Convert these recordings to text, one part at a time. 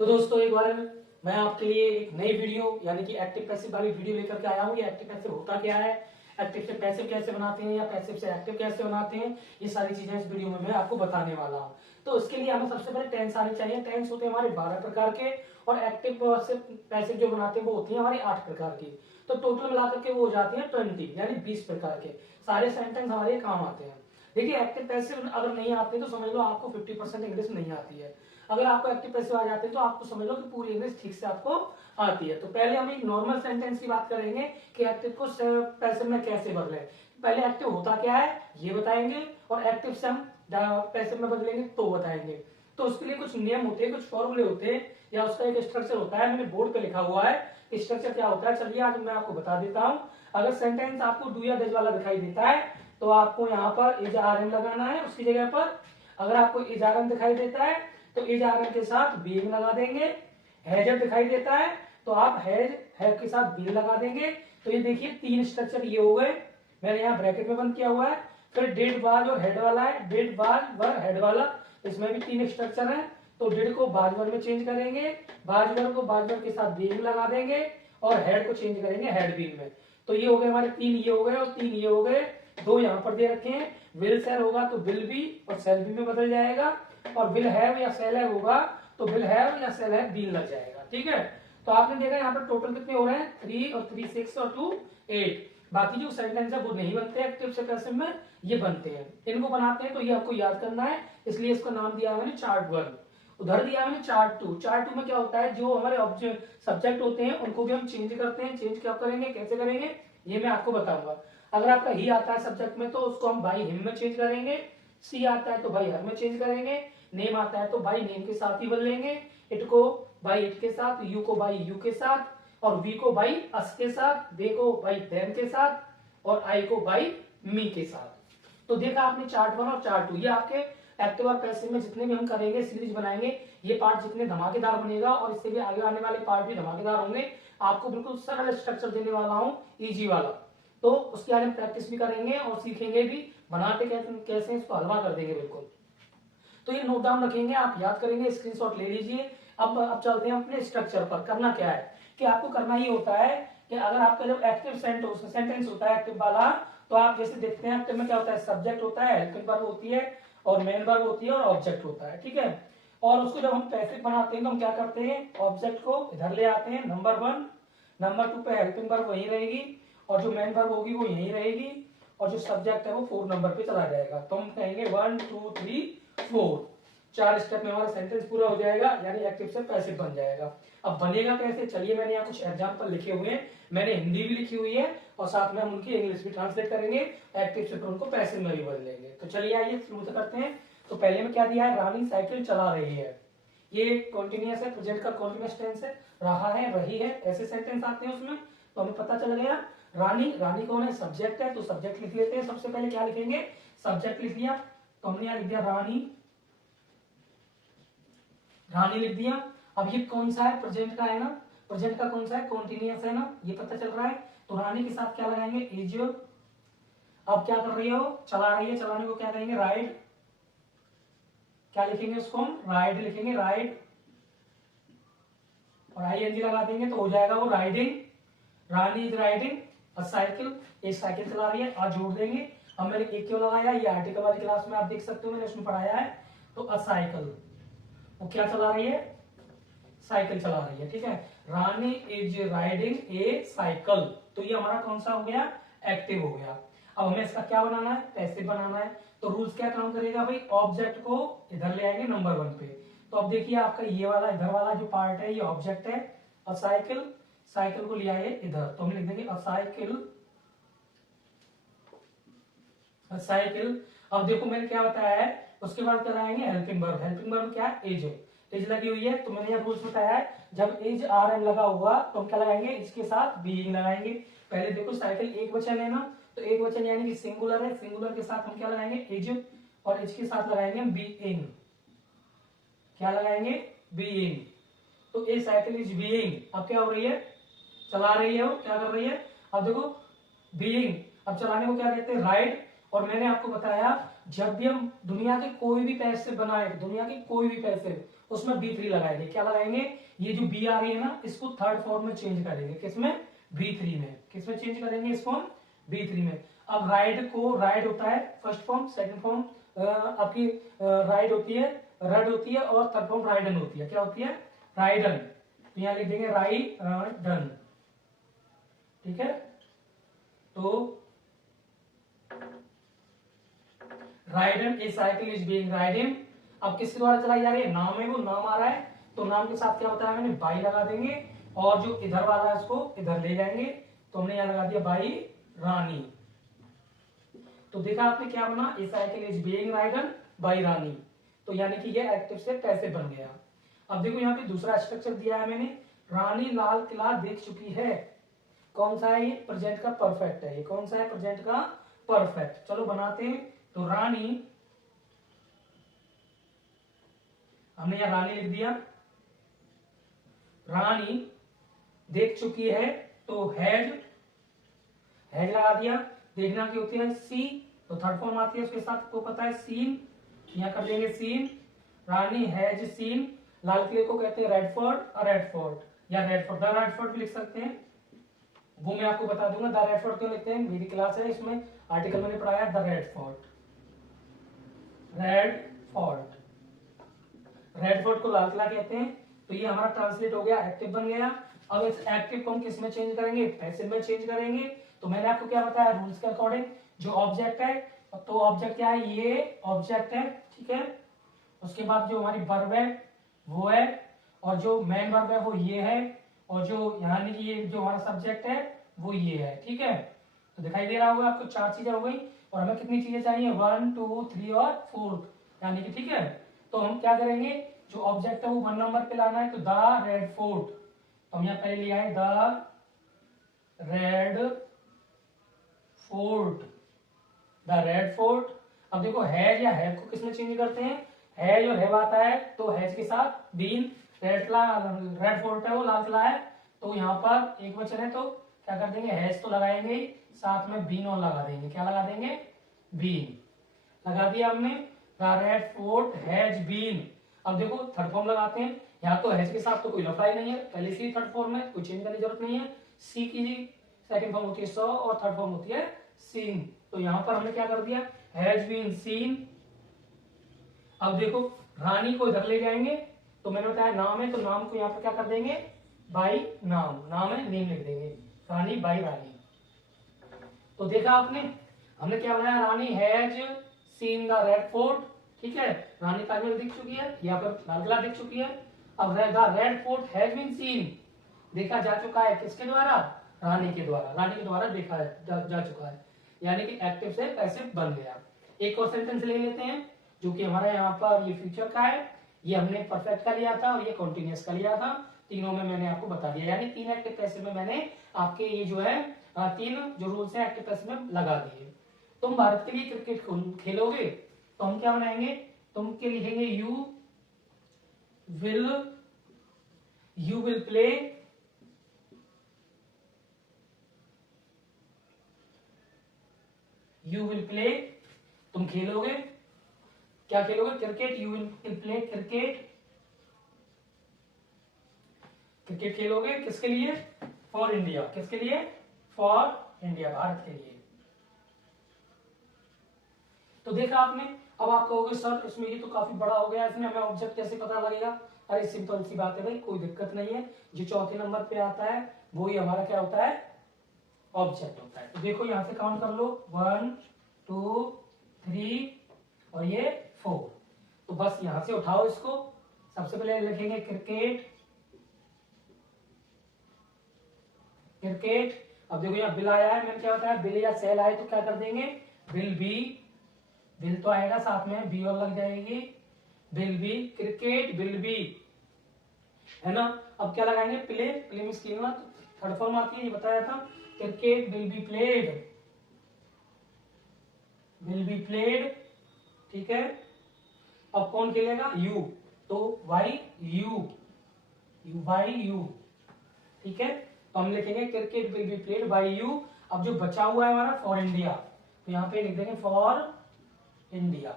तो दोस्तों एक बार मैं आपके लिए एक नई वीडियो यानी कि एक्टिव पैसिव वाली वीडियो लेकर के आया हूँ। ये एक्टिव पैसिव होता क्या है, एक्टिव से पैसिव कैसे बनाते हैं या पैसिव से एक्टिव कैसे बनाते हैं, ये सारी चीजें इस वीडियो में मैं आपको बताने वाला हूँ। तो इसके लिए हमें सबसे पहले टेंस आनी चाहिए। टेंस होते हैं हमारे 12 प्रकार के और एक्टिव से पैसिव जो बनाते हैं वो होती है हमारी 8 प्रकार की। तो टोटल मिलाकर के वो हो जाती है 20 यानी 20 प्रकार के सारे सेंटेंस हमारे काम आते हैं। देखिए एक्टिव पैसिव अगर नहीं आते तो समझ लो आपको 50% इंग्लिश नहीं आती है। अगर आपको एक्टिव पैसिव आ जाते हैं तो आपको समझ लो कि पूरी इंग्लिश ठीक से आपको आती है। तो पहले हम एक नॉर्मल सेंटेंस की बात करेंगे कि एक्टिव को पैसिव में कैसे बदले। पहले एक्टिव होता क्या है ये बताएंगे और एक्टिव से हम पैसिव में बदलेंगे तो बताएंगे। तो उसके लिए कुछ नियम होते हैं, कुछ फॉर्मूले होते हैं या उसका एक स्ट्रक्चर होता है। मैंने बोर्ड पे लिखा हुआ है स्ट्रक्चर क्या होता है, चलिए आज मैं आपको बता देता हूँ। अगर सेंटेंस आपको डू या डज वाला दिखाई देता है तो आपको यहाँ पर इज आर एम लगाना है उसकी जगह पर। अगर आपको इज आर एम दिखाई देता है तो इज आर एम के साथ बीइंग लगा देंगे। हैज दिखाई देता है तो आप हैज हैव के साथ बीइंग लगा देंगे। तो ये देखिए तीन स्ट्रक्चर ये हो गए, मैंने यहाँ ब्रैकेट में बंद किया हुआ है। फिर डिड वाज और हेड वाला है, डिड वाज वर हेड वाला, इसमें भी तीन स्ट्रक्चर है। तो डिड को बाज वर में चेंज करेंगे, बाज वर को बाज वर के साथ बीइंग लगा देंगे और हेड को चेंज करेंगे हेड बीइंग में। तो ये हो गए हमारे तीन, ये हो गए और तीन ये हो गए। दो यहाँ पर दे रखे हैं, विल सेल होगा तो विल बी और सेल बी में बदल जाएगा, और विल हैव या सेल हैव होगा तो विल हैव या सेल हैव बीन लग जाएगा। ठीक है, तो आपने देखा यहाँ पर टोटल कितने हो रहे हैं 3 और 3 6 और 2 8। बाकी जो सेंटेंस है वो नहीं बनते एक्टिव से पैसिव में, ये बनते हैं। इनको बनाते हैं तो ये आपको याद करना है, इसलिए इसका नाम दिया मैंने चार्ट 1। उधर दिया मैंने चार्ट 2। चार्ट 2 में क्या होता है, जो हमारे ऑब्जेक्ट सब्जेक्ट होते हैं उनको भी हम चेंज करते हैं। चेंज क्या करेंगे, कैसे करेंगे, ये मैं आपको बताऊंगा। अगर आपका ही आता है सब्जेक्ट में तो उसको हम बाई हिम में चेंज करेंगे, सी आता है तो बाई हर में चेंज करेंगे, नेम आता है तो बाई नेम के साथ ही बदलेंगे, इट को बाई इट के साथ, यू को बाई यू के साथ, और वी को बाई अस के साथ, दे को बाई देम के साथ, और आई को बाई मी के साथ। तो देखा आपने चार्ट 1 और चार्ट 2, ये आपके एक्टिव और पैसिव में जितने भी हम करेंगे सीरीज बनाएंगे ये पार्ट जितने धमाकेदार बनेगा और इससे भी आगे आने वाले पार्ट भी धमाकेदार होंगे। आपको बिल्कुल सरल स्ट्रक्चर देने वाला हूं, इजी वाला। तो उसके आगे प्रैक्टिस भी करेंगे और सीखेंगे भी, बनाते कैसे इसको हलवा कर देंगे बिल्कुल। तो ये नोट डाउन रखेंगे, आप याद करेंगे, स्क्रीनशॉट ले लीजिए। अब चलते हैं अपने स्ट्रक्चर पर। करना क्या है कि आपको करना ही होता है कि अगर आपका जब एक्टिव सेंटेंस होता है एक्टिव वाला, तो आप जैसे देखते हैं एक्टिव में क्या होता है, सब्जेक्ट होता है, हेल्पिंग वर्ब होती है और मेन वर्ब होती है और ऑब्जेक्ट होता है। ठीक है, और उसको जब हम पैसिव बनाते हैं तो हम क्या करते हैं, ऑब्जेक्ट को इधर ले आते हैं नंबर 1, नंबर 2 पे हेल्पिंग वर्ब वहीं रहेगी और जो मेन वर्ब होगी वो यहीं रहेगी, और जो सब्जेक्ट है वो 4 नंबर पे चला जाएगा। तो हम कहेंगे 1 2 3 4, 4 स्टेप में हमारा सेंटेंस पूरा हो जाएगा, यानी एक्टिव से पैसिव बन जाएगा। अब बनेगा कैसे, चलिए मैंने यहाँ कुछ एग्जांपल लिखे हुए हैं, मैंने हिंदी भी लिखी हुई है और साथ में हम उनकी इंग्लिश भी ट्रांसलेट करेंगे, एक्टिव से उनको पैसिव में भी बदलेंगे। तो चलिए आइए शुरू करते हैं। तो पहले में क्या दिया है, रानी साइकिल चला रही है। ये कॉन्टिन्यूअस है, प्रेजेंट का कॉन्टिन्यूअस टेंस है, रहा है, रही है, ऐसे सेंटेंस आते हैं उसमें। तो हमें पता चल गया रानी, रानी कौन है, सब्जेक्ट है, तो सब्जेक्ट लिख लेते हैं। सबसे पहले क्या लिखेंगे, सब्जेक्ट लिख लिया, तो हमने यहाँ लिख दिया रानी, रानी लिख दिया। अब ये कौन सा है, प्रेजेंट का है ना, प्रेजेंट का कौन सा है, कॉन्टिन्यूअस है ना, ये पता चल रहा है। तो रानी के साथ क्या लगाएंगे, इज। अब क्या कर रही है वो, चला रही है, चलाने को क्या कहेंगे, राइड। क्या लिखेंगे उसको हम, राइड लिखेंगे, राइड, और आईएनजी लगा देंगे तो हो जाएगा वो riding. Rani is riding a cycle, एक साइकिल चला रही है, आज जोड़ देंगे। अब मैंने एक क्यों लगाया, ये आर्टिकल वाली क्लास में आप देख सकते हो, मैंने उसमें पढ़ाया है। तो अ साइकिल, वो क्या चला रही है, साइकिल चला रही है। ठीक है, रानी इज राइडिंग ए साइकिल, तो ये हमारा कौन सा हो गया, एक्टिव हो गया। अब हमें इसका क्या बनाना है, पैसिव बनाना है। तो रूल्स क्या काम करेगा भाई, ऑब्जेक्ट को इधर ले आएंगे नंबर 1 पे। तो अब देखिए आपका ये वाला इधर वाला जो पार्ट है ये ऑब्जेक्ट है, और साइकिल, साइकिल को ले आए इधर, तो हम लिख देंगे अ साइकिल, अ साइकिल। अब देखो मैंने क्या बताया है, उसके बाद क्या लगाएंगे, हेल्पिंग वर्ब। हेल्पिंग वर्ब क्या है, इज, इज लगी हुई है। तो मैंने यहाँ रूल्स बताया है, जब इज आर एम लगा हुआ तो हम क्या लगाएंगे, इसके साथ बीइंग लगाएंगे। पहले देखो साइकिल एक वचन है ना, तो एक वचन यानी कि सिंगुलर है, सिंगुलर के साथ हम क्या लगाएंगे, इज, और इज के साथ लगाएंगे हम बीइंग। क्या लगाएंगे, बीइंग। तो ए साइकिल इज बीइंग, अब क्या हो रही है, चला रही है, वो क्या कर रही है, अब देखो बीइंग। अब चलाने को क्या कहते हैं, राइड। और मैंने आपको बताया जब भी हम दुनिया के कोई भी पैसे बनाए, दुनिया के कोई भी पैसे, उसमें B3 लगाएंगे। क्या लगाएंगे? ये जो B आ रही है ना, इसको थर्ड फॉर्म में चेंज करेंगे। किसमें? B3 में। किसमें चेंज करेंगे इसको? B3 में। अब राइड को, राइड होता है फर्स्ट फॉर्म, सेकंड फॉर्म आपकी राइड होती है, रड होती है, और थर्ड फॉर्म राइडन होती है। क्या होती है? राइडन। तो यहां लिख देंगे राइडन। ठीक है, तो ridden A cycle is being riding. अब किसके द्वारा चलाई जा रही है? नाम है, वो नाम आ रहा है, तो नाम के साथ क्या बताया मैंने? बाई लगा देंगे, और जो इधर वाला है उसको इधर ले जाएंगे, तो हमने यहां लगा दिया बाई रानी। तो देखा आपने क्या बना? A cycle is being ridden by Rani. तो यानी कि ये एक्टिव से पैसे बन गया। अब देखो यहाँ पे दूसरा स्ट्रक्चर दिया है मैंने, रानी लाल किला देख चुकी है। कौन सा है ये? प्रेजेंट का परफेक्ट है। ये कौन सा है? प्रेजेंट का परफेक्ट। चलो बनाते हैं। तो रानी, हमने यहां रानी लिख दिया, रानी देख चुकी है, तो हैज, हैज लगा दिया। देखना की होती है? सी, तो थर्ड फॉर्म आती है उसके साथ, तो पता है सीन, यहां कर देंगे सीन। रानी हैज सीन, लाल किले को कहते हैं रेड फोर्ट, रेड फोर्ट या red fort, the red fort भी लिख सकते हैं, वो मैं आपको बता दूंगा। द रेड फोर्ट क्यों लिखते हैं, मेरी क्लास है, इसमें आर्टिकल मैंने पढ़ाया the red fort. Red fort, red fort को लाल किला कहते हैं। तो ये हमारा ट्रांसलेट हो गया, एक्टिव बन गया। अब इस एक्टिव को हम किस में चेंज करेंगे? पैसिव में चेंज करेंगे। तो मैंने आपको क्या बताया? रूल्स के अकॉर्डिंग जो ऑब्जेक्ट है, तो ऑब्जेक्ट क्या है? ये ऑब्जेक्ट है, ठीक है। उसके बाद जो हमारी वर्ब है वो है, और जो मेन वर्ब है वो ये है, और जो यानी कि ये जो हमारा सब्जेक्ट है वो ये है, ठीक है। तो दिखाई दे रहा होगा आपको, 4 चीजें हो गई, और हमें कितनी चीजें चाहिए? 1 2 3 और 4, यानी कि ठीक है। तो हम क्या करेंगे? जो ऑब्जेक्ट है वो 1 नंबर पे लाना है, तो द रेड फोर्ट, तो हम यहाँ पहले लिया है the red fort, the red fort. अब देखो हैज या हैव को किसमें चेंज करते हैं? हैज और हैव आता है, तो हैज के साथ बीन, रेड फोर्ट है वो लाल किला है, तो यहाँ पर एक वचन है, तो क्या कर देंगे? हैज तो लगाएंगे ही, साथ में बीन और लगा देंगे। क्या लगा देंगे? बीन लगा दिया हमने। The red fort has been. अब देखो थर्ड फॉर्म लगाते हैं, यहाँ तो हैज के साथ तो कोई लफड़ा ही नहीं है, पहले से ही थर्ड फॉर्म में कोई चेंज करने की जरूरत नहीं है। सी की सेकंड फॉर्म होती है सॉ, और थर्ड फॉर्म होती है सीन। तो यहां पर हमने क्या कर दिया? Has been seen. अब देखो रानी को इधर ले जाएंगे, तो मैंने बताया नाम है, तो नाम को यहाँ पर क्या कर देंगे? बाई नाम, नाम है नेम लिख देंगे, रानी बाई रानी। तो देखा आपने, हमने क्या बनाया? Rani has seen the red Fort, ठीक है, रानी ताजमहल दिख चुकी है, यहाँ पर लाल किला दिख चुकी है। अब the red fort has been seen, देखा जा चुका है, किसके द्वारा? रानी के द्वारा, रानी के द्वारा देखा जा चुका है, यानी कि एक्टिव से पैसिव बन गया। एक और सेंटेंस ले लेते हैं, जो कि हमारा यहाँ पर ये फ्यूचर का है, ये हमने परफेक्ट का लिया था और ये कॉन्टिन्यूअस का लिया था, तीनों में मैंने आपको बता दिया, यानी 3 एक्टिव पैसिव में मैंने आपके ये जो है 3 जो रूल्स है एक्टिव पैसिव में लगा दिए। तुम भारत के लिए क्रिकेट खेलोगे, तो हम क्या बनाएंगे? तुम के लिखेंगे you will play, you will play, तुम खेलोगे, क्या खेलोगे? Cricket, you will play cricket, cricket खेलोगे, किसके लिए? फॉर इंडिया, किसके लिए? फॉर इंडिया, भारत के लिए। तो देखा आपने। अब आप कहोगे सर इसमें ये तो काफी बड़ा हो गया, इसमें हमें ऑब्जेक्ट कैसे पता लगेगा? अरे सिंपल सी बात है भाई, कोई दिक्कत नहीं है, जो चौथे नंबर पे आता है वो ही हमारा क्या होता है? ऑब्जेक्ट होता है। तो देखो यहां से काउंट कर लो, 1 2 3 और ये 4। तो बस यहां से उठाओ इसको, सबसे पहले लिखेंगे क्रिकेट, क्रिकेट। अब देखो यहाँ बिल आया है, मैंने क्या बताया? बिल या सेल आए तो क्या कर देंगे? बिल बी, बिल तो आएगा साथ में बी और लग जाएगी, bill be cricket, bill be, है ना। अब क्या लगाएंगे? प्ले, प्ले में खेलना, तो थर्ड फॉर्म आती है, ये बताया था, cricket will be played, will be played, ठीक है। अब कौन खेलेगा? यू, तो वाई यू, बाई यू, ठीक है। तो हम लिखेंगे cricket will be played by you. अब जो बचा हुआ है हमारा फॉर इंडिया, तो यहाँ पे लिख देंगे फॉर इंडिया।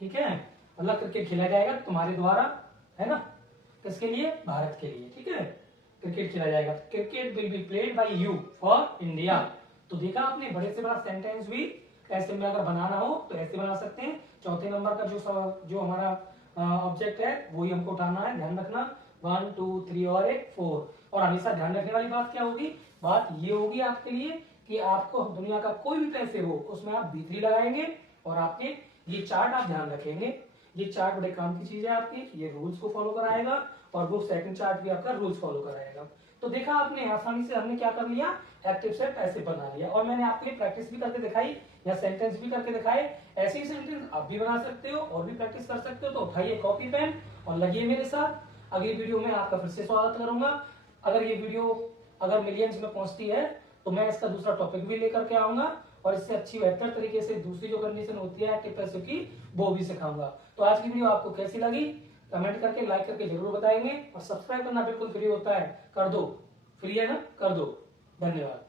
ठीक है, मतलब क्रिकेट खेला जाएगा तुम्हारे द्वारा, है ना, किसके लिए, भारत के लिए। ठीक है, क्रिकेट खेला जाएगा, cricket will be played by you for India. तो देखा आपने, बड़े से बड़ा सेंटेंस भी ऐसे में अगर बनाना हो तो ऐसे बना सकते हैं। चौथे नंबर का जो हमारा ऑब्जेक्ट है वही हमको उठाना है, ध्यान रखना। 1 2 3 और एक 4। और हमेशा ध्यान रखने वाली बात क्या होगी, बात ये होगी आपके लिए कि आपको दुनिया का कोई भी पैसे हो उसमें आप B3 लगाएंगे और आपके ये चार्ट आप ध्यान रखेंगे। ये चार्ट बड़े काम की चीज है आपकी, ये रूल्स को फॉलो कराएगा और वो सेकंड चार्ट भी आपका रूल्स फॉलो कराएगा। तो देखा आपने, आसानी से हमने क्या कर लिया, एक्टिव से पैसिव बना लिया। और मैंने आपको ये प्रैक्टिस भी करके दिखाई या सेंटेंस भी करके दिखाए। ऐसे ही सेंटेंस आप भी बना सकते हो और भी प्रैक्टिस कर सकते हो। तो उठाइए कॉपी पेन और लगिए मेरे साथ। अगली वीडियो में आपका फिर से स्वागत करूंगा। अगर ये वीडियो अगर मिलियंस में पहुंचती है तो मैं इसका दूसरा टॉपिक भी लेकर के आऊंगा और इससे अच्छी बेहतर तरीके से दूसरी जो कंडीशन होती है एक्टिव पैसिव की वो भी सिखाऊंगा। तो आज की वीडियो आपको कैसी लगी कमेंट करके, लाइक करके जरूर बताएंगे और सब्सक्राइब करना बिल्कुल फ्री होता है, कर दो, फ्री है ना, कर दो। धन्यवाद।